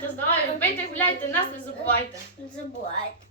Давайте, здавайте, бийте, гуляйте, нас не забувайте. Не забувайте.